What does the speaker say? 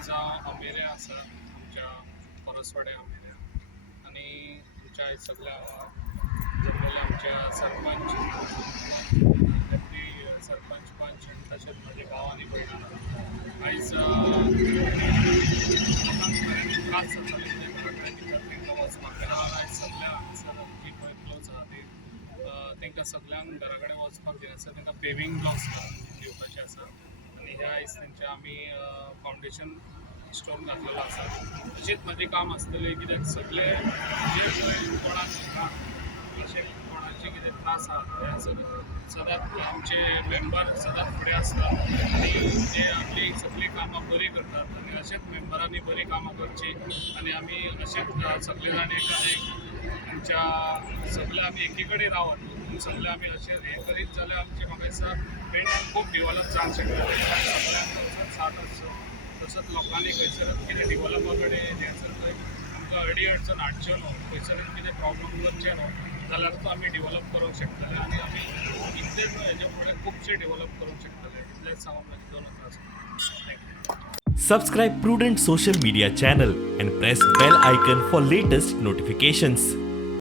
आयज अमेऱ्या आसा आमच्या परसवाड्या अमेऱ्या आणि आमच्या आयज सगळ्या जमलेल्या आमच्या सरपंच डेप्टी सरपंच पंच आणि तशेंच माझे भाव आनी भयणां आयज लोकांक बऱ्याच त्रास जाताले घरा कडेन भितर तांकां वचपाक आयज सगळ्या हांगासर जी पळय क्लोज आहा ती तांकां सगळ्यांक घरा कडेन वचपाक दिनासतना तांकां पेविंग ब्लॉक्स दिवपाचे आसा आणि ह्या आयज तेंच्या आमी फावंडेशन स्टोन घातलेलो आसा तशीच म्हाजें काम आसतलें कित्याक सगळे जे पळय कोणाक अशें कोणाचे कितें त्रास आहा ते सदांच आमचे मेंबर सदांच फुडें आसतात आनी जे आपली सगळीं कामां बरीं करतात आनी अशेंच मेंबरांनी बरीं कामां करची आनी आमी अशेंच सगळे जाण एक आमच्या सगळे आमी एकी कडेन रावन सगळे आमी अशें हें करीत जाल्यार आमचें म्हाका दिसता पेडण्यां खूब डेवलप जावंक शकता सगळ्यांक खंयसर साथ आसचो तसोच लोकांनी खंयसर कितें डेवलपा कडेन हें थंय आमकां अडी अडचण हाडच्यो न्हू खंयसर कितें प्रॉब्लम करचे न्हू जाल्यार तो आमी डेवलप करूंक शकतले आनी आमी इतलेच न्हू हेजे फुडें खुबशे डेवलप करूंक शकतले इतलेंच सांगून म्हाजे 2 नदर आसा thank you Subscribe Prudent social media channel and press bell icon for latest notifications.